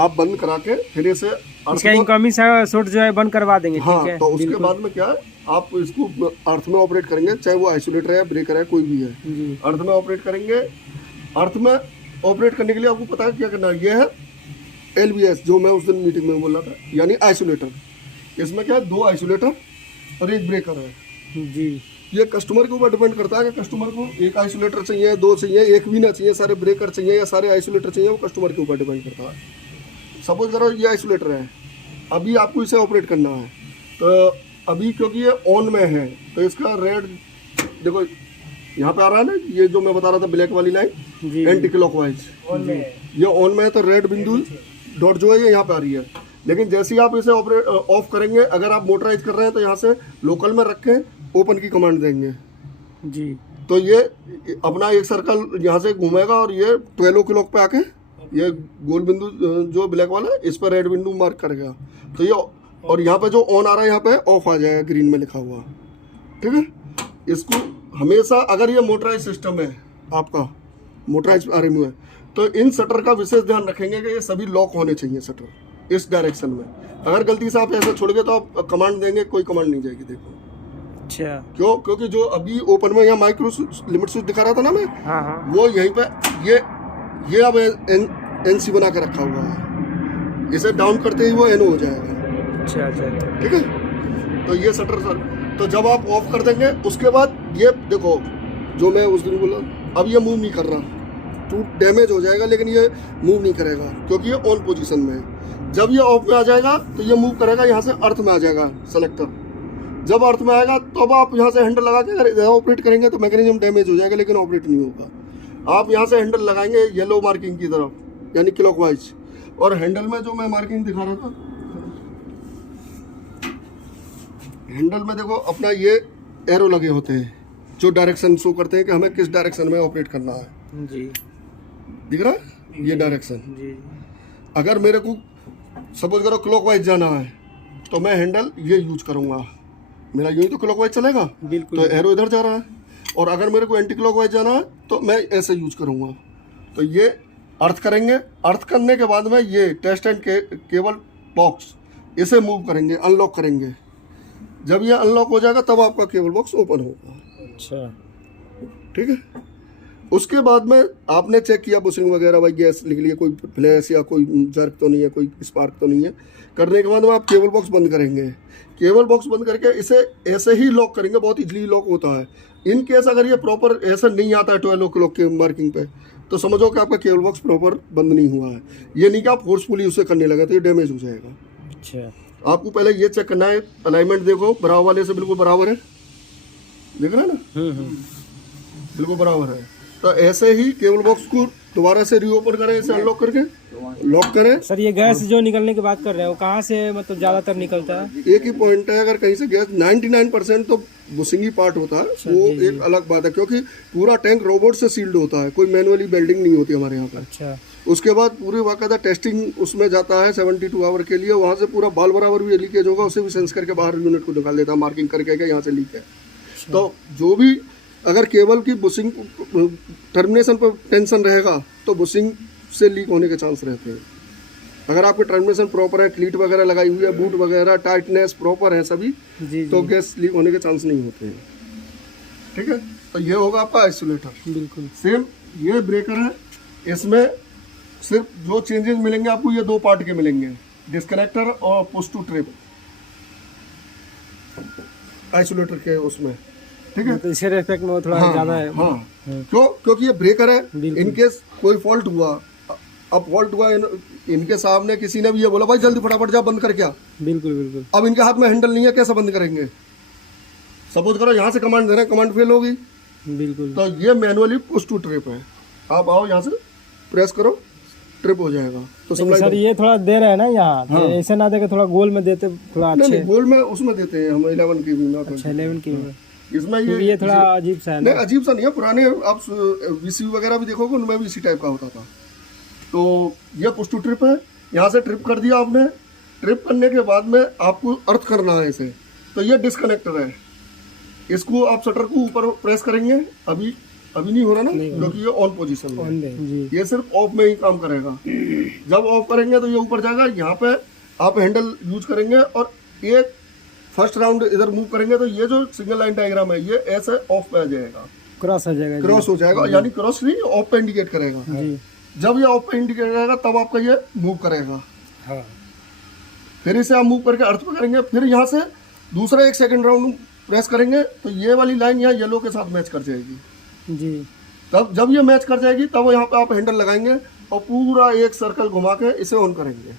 आप बंद करा के फिर इसे इसका इनकमिंग शॉट जो है बंद करवा देंगे। हाँ, ठीक है, तो उसके बाद में क्या है, आप इसको अर्थ में ऑपरेट करेंगे, चाहे वो आइसोलेटर है, ब्रेकर है, कोई भी है, अर्थ में ऑपरेट करेंगे। अर्थ में ऑपरेट करने के लिए आपको पता है क्या करना है, ये है LBS जो मैं उस दिन मीटिंग में बोल रहा था, यानी आइसोलेटर। इसमें क्या है, 2 आइसोलेटर और 1 ब्रेकर है जी। ये कस्टमर के ऊपर डिपेंड करता है कि कस्टमर को 1 आइसोलेटर चाहिए, 2 चाहिए, 1 भी ना चाहिए, सारे ब्रेकर चाहिए या सारे आइसोलेटर चाहिए, वो कस्टमर के ऊपर डिपेंड करता है। सपोज करो ये आइसोलेटर है, अभी आपको इसे ऑपरेट करना है, तो अभी क्योंकि ये ऑन में है तो इसका रेड देखो यहाँ पे आ रहा है ना, ये जो मैं बता रहा था ब्लैक वाली लाइन एंटी क्लॉकवाइज, ये ऑन में है, तो रेड बिंदु डॉट जो है ये यहाँ पे आ रही है। लेकिन जैसे ही आप इसे ऑपरेट ऑफ करेंगे, अगर आप मोटराइज कर रहे हैं तो यहाँ से लोकल में रखें, ओपन की कमांड देंगे जी, तो ये अपना एक सर्कल यहाँ से घूमेगा और ये 12 क्लॉक पे आके ये गोल बिंदु जो ब्लैक वाला है इस पर रेड बिंदु मार्क करेगा, तो ये और यहाँ पे जो ऑन आ रहा है यहाँ पे ऑफ आ जाएगा ग्रीन में लिखा हुआ। ठीक है, इसको हमेशा अगर ये मोटराइज सिस्टम है आपका, मोटराइज RMU है, तो इन शटर का विशेष ध्यान रखेंगे कि ये सभी लॉक होने चाहिए शटर इस डायरेक्शन में। अगर गलती से आप ऐसा छोड़ गए तो आप कमांड देंगे, कोई कमांड नहीं जाएगी। देखो अच्छा, क्योंकि जो अभी ओपन में यहाँ माइक्रो लिमिट स्विच दिखा रहा था ना मैं, हाँ, वो यहीं पे ये अब NC बना के रखा हुआ है, इसे डाउन करते ही वो NO हो जाएगा। अच्छा, ठीक है, तो ये शटर सर, तो जब आप ऑफ कर देंगे उसके बाद ये देखो जो मैं उस दिन बोला, अब ये मूव नहीं कर रहा, तो डैमेज हो जाएगा, लेकिन ये मूव नहीं करेगा क्योंकि ये ऑन पोजीशन में है। जब ये ऑफ में आ जाएगा तो ये मूव करेगा, यहाँ से अर्थ में आ जाएगा सेलेक्टर। जब अर्थ में आएगा तो अब आप यहाँ से हैंडल लगा के अगर ऑपरेट करेंगे तो मैकेनिज्म डैमेज हो जाएगा, लेकिन ऑपरेट नहीं होगा। आप यहाँ से हैंडल लगाएंगे येलो मार्किंग की तरफ, यानी क्लॉकवाइज, और हैंडल में जो मैं मार्किंग दिखा रहा था, हैंडल में देखो अपना ये एरो लगे होते हैं जो डायरेक्शन शो करते हैं कि हमें किस डायरेक्शन में ऑपरेट करना है जी, दिख रहा है ये डायरेक्शन। जी, अगर मेरे को सपोज करो क्लॉकवाइज जाना है तो मैं हैंडल ये यूज करूँगा, मेरा यूँ तो क्लॉकवाइज चलेगा, बिल्कुल, तो एरो इधर जा रहा है। और अगर मेरे को एंटी क्लॉकवाइज जाना है तो मैं ऐसे यूज करूँगा। तो ये अर्थ करेंगे, अर्थ करने के बाद में ये टेस्ट एंड केबल बॉक्स इसे मूव करेंगे, अनलॉक करेंगे। जब ये अनलॉक हो जाएगा तब आपका केबल बॉक्स ओपन होगा। अच्छा, ठीक है, उसके बाद में आपने चेक किया बुशिंग वगैरह, भाई गैस निकली है, कोई फ्लैश या कोई जर्क तो नहीं है, कोई स्पार्क तो नहीं है। करने के बाद में आप केबल बॉक्स बंद करेंगे। केबल बॉक्स बंद करके इसे ऐसे ही लॉक करेंगे, बहुत इजीली लॉक होता है। इन केस अगर ये प्रॉपर ऐसा नहीं आता है 12 क्लॉक के मार्किंग पे, तो समझो कि आपका केबल बॉक्स प्रॉपर बंद नहीं हुआ है। ये नहीं कि आप फोर्सफुली उसे करने लगे तो ये डैमेज हो जाएगा। अच्छा, आपको पहले ये चेक करना है, अलाइनमेंट देखो बराबर वाले से बिल्कुल बराबर है, देख रहे हैं ना, बिल्कुल बराबर है। तो ऐसे ही केबल बॉक्स को दोबारा से रीओपन करें, इसे अनलॉक करके लॉक करें। सर ये गैस जो निकलने की बात कर रहे हैं वो कहाँ से मतलब ज़्यादातर निकलता है? एक ही पॉइंट है, अगर कहीं से गैस 99% तो बुशिंगी पार्ट होता है, वो एक अलग बात है, क्योंकि पूरा टैंक रोबोट से सील्ड होता है, कोई मैनुअली वेल्डिंग नहीं होती हमारे यहाँ पर। अच्छा, उसके बाद पूरी बाकायदा टेस्टिंग उसमें जाता है 72 आवर के लिए, वहाँ से पूरा बाल बराबर भी लीकेज होगा, उसे भी सेंस करके बाहर यूनिट को निकाल देता है, मार्किंग करके कि यहाँ से लीक है। तो जो भी अगर केबल की बुशिंग टर्मिनेशन पर टेंशन रहेगा तो बुशिंग से लीक होने के चांस रहते हैं। अगर आपके टर्मिनेशन प्रॉपर है, क्लीट वगैरह लगाई हुई है, बूट वगैरह टाइटनेस प्रॉपर है सभी, तो गैस लीक होने के चांस नहीं होते हैं। ठीक है, तो ये होगा आपका आइसोलेटर। बिल्कुल सेम ये ब्रेकर है, इसमें सिर्फ जो चेंजेस मिलेंगे आपको ये 2 पार्ट के मिलेंगे, डिस्कनेक्टर और पुश टू ट्रिप आइसोलेटर के उसमें। ठीक है, तो इसके रेस्पेक्ट में वो थोड़ा ज़्यादा है। हाँ, क्योंकि ये ब्रेकर है, इनकेस कोई फॉल्ट हुआ, अब फॉल्ट हुआ इनके सामने किसी ने भी ये बोला भाई जल्दी फटाफट जा बंद कर, क्या बिल्कुल, अब इनके हाथ में हैंडल नहीं है, कैसे बंद करेंगे? सपोज करो यहाँ से कमांड दे रहे हैं, कमांड फेल होगी, बिल्कुल, तो ये मैनुअली पुश टू ट्रिप है, आप आओ यहाँ से प्रेस करो, ट्रिप हो जाएगा। तो सर ये थोड़ा दे रहे हैं ना यहाँ, तो ऐसे ना देके थोड़ा गोल में देते थोड़ा अच्छे। नहीं, गोल में उसमें देते हैं हम 11 की भी। अच्छा, 11 की भी। इसमें ये थोड़ा अजीब सा है ना? नहीं, अजीब सा नहीं है, पुराने आप VCU वगैरह भी देखोगे उनमें भी इसी टाइप का होता था। तो ये पुश टू ट्रिप है, यहाँ से ट्रिप कर दिया आपने, ट्रिप करने के बाद में आपको अर्थ करना है इसे, तो ये डिस्कनेक्टर है, इसको आप शटर को ऊपर प्रेस करेंगे, अभी अभी नहीं हो रहा ना, क्योंकि ये ऑन पोजीशन में है। जी ये सिर्फ ऑफ में ही काम करेगा। जब ऑफ करेंगे तो ये ऊपर जाएगा, यहाँ पे आप हैंडल यूज करेंगे और एक फर्स्ट राउंड इधर मूव करेंगे तो ये जो सिंगल लाइन डायग्राम है ये ऐसे ऑफ पे आ जाएगा, क्रॉस हो जाएगा। क्रॉस हो जाएगा, यानी क्रॉस नहीं, ऑफ पे इंडिकेट करेगा। जी जब ये ऑफ पे इंडिकेट करेगा तब आपका ये मूव करेगा। हाँ फिर इसे आप मूव करके अर्थ पे करेंगे, फिर यहाँ से दूसरा एक सेकंड राउंड प्रेस करेंगे तो ये वाली लाइन यहाँ येलो के साथ मैच कर जाएगी। जी तब जब ये मैच कर जाएगी तब यहाँ पे आप हैंडल लगाएंगे और पूरा एक सर्कल घुमा के इसे ऑन करेंगे।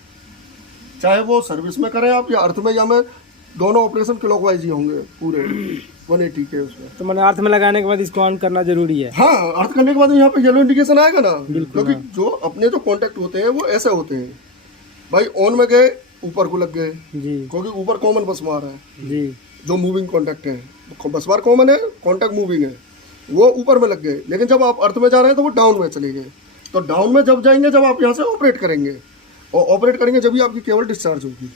चाहे वो सर्विस में करें आप या अर्थ में, या में दोनों ऑपरेशन क्लॉकवाइज ही होंगे पूरे 180 के उसमें। तो मैंने अर्थ में लगाने के बाद इसको ऑन करना जरूरी है। हाँ, अर्थ करने के बाद यहाँ पे येलो इंडिकेशन आएगा ना, क्योंकि जो अपने जो कॉन्टेक्ट होते हैं वो ऐसे होते हैं भाई, ऑन में गए ऊपर को लग गए, जी क्योंकि ऊपर कॉमन बस बार है, जी जो मूविंग कॉन्टैक्ट है, बस बार कॉमन है, कॉन्टैक्ट मूविंग है, वो ऊपर में लग गए। लेकिन जब आप अर्थ में जा रहे हैं तो वो डाउन में चले गए। तो डाउन में जब जाएंगे, जब आप यहाँ से ऑपरेट करेंगे, और ऑपरेट करेंगे जब भी आपकी केबल डिस्चार्ज होगी।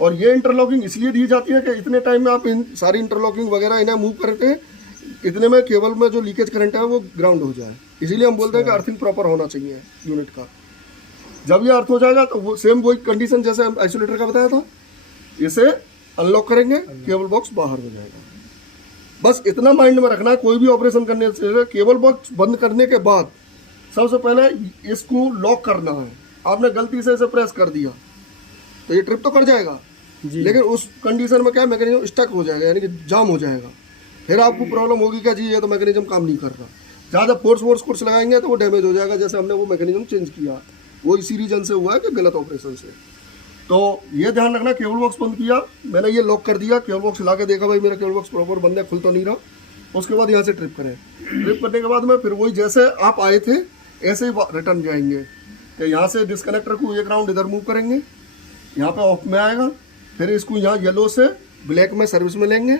और ये इंटरलॉकिंग इसलिए दी जाती है कि इतने टाइम में आप इन सारी इंटरलॉकिंग वगैरह इन्हें मूव करते हैं, इतने में केबल में जो लीकेज करंट है वो ग्राउंड हो जाए। इसीलिए हम बोलते हैं कि अर्थिंग प्रॉपर होना चाहिए यूनिट का। जब ये अर्थ हो जाएगा तो वो सेम वही कंडीशन जैसे हम आइसोलेटर का बताया था, इसे अनलॉक करेंगे, केबल बॉक्स बाहर हो जाएगा। बस इतना माइंड में रखना है, कोई भी ऑपरेशन करने से केबल बॉक्स बंद करने के बाद सबसे पहले इसको लॉक करना है। आपने गलती से इसे प्रेस कर दिया तो ये ट्रिप तो कर जाएगा, लेकिन उस कंडीशन में क्या मैकेनिज्म स्टक हो जाएगा, यानी कि जाम हो जाएगा। फिर आपको प्रॉब्लम होगी क्या जी, ये तो मैकेनिज्म काम नहीं कर रहा। ज़्यादा फोर्स लगाएंगे तो वो डैमेज हो जाएगा, जैसे हमने वो मैकेनिज्म चेंज किया, वो इसी रीजन से हुआ है कि गलत ऑपरेशन से। तो ये ध्यान रखना, केबल बॉक्स बंद किया मैंने, ये लॉक कर दिया, केबल बॉक्स ला के देखा भाई मेरा केबल बॉक्स प्रॉपर बंद है, खुल तो नहीं रहा। उसके बाद यहाँ से ट्रिप करें, ट्रिप करने के बाद में फिर वही जैसे आप आए थे ऐसे ही रिटर्न जाएंगे। तो यहाँ से डिस्कनेक्टर को एक राउंड इधर मूव करेंगे, यहाँ पे ऑफ में आएगा, फिर इसको यहाँ येलो से ब्लैक में सर्विस में लेंगे,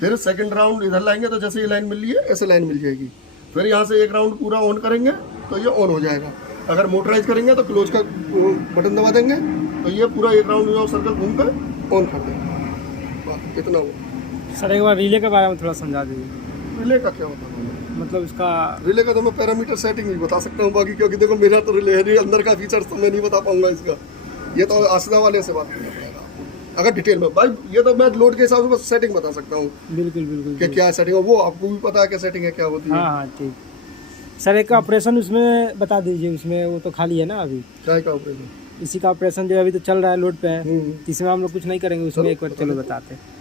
फिर सेकंड राउंड इधर लाएंगे तो जैसे ये लाइन मिल रही है ऐसे लाइन मिल जाएगी। फिर यहाँ से एक राउंड पूरा ऑन करेंगे तो ये ऑन हो जाएगा। अगर मोटराइज करेंगे तो क्लोज का बटन दबा देंगे तो ये पूरा एक राउंड सर्कल घूम कर ऑन कर देंगे। इतना हो। सर एक बार रिले के बारे में थोड़ा समझा दीजिए। रिले का क्या होता है? मतलब इसका रिले का तो मैं पैरामीटर सेटिंग नहीं बता सकता हूँ बाकी, क्योंकि देखो मेरा तो रिले है, अंदर का फीचर्स तो मैं नहीं बता पाऊंगा इसका। ये तो आसिदा वाले से बात करना पड़ेगा अगर डिटेल में भाई। ये तो मैं लोड के हिसाब से बस सेटिंग बता सकता हूँ। बिल्कुल बिल्कुल कि क्या सेटिंग है, वो आपको भी पता है क्या सेटिंग है, क्या होती है। हाँ हाँ ठीक। सर एक का ऑपरेशन उसमें बता दीजिए, उसमें वो तो खाली है ना अभी, क्या का ऑपरेशन? इसी का ऑपरेशन जो अभी तो चल रहा है लोड पे है, इसमें हम लोग कुछ नहीं करेंगे उसमें, एक बार चलो बताते हैं।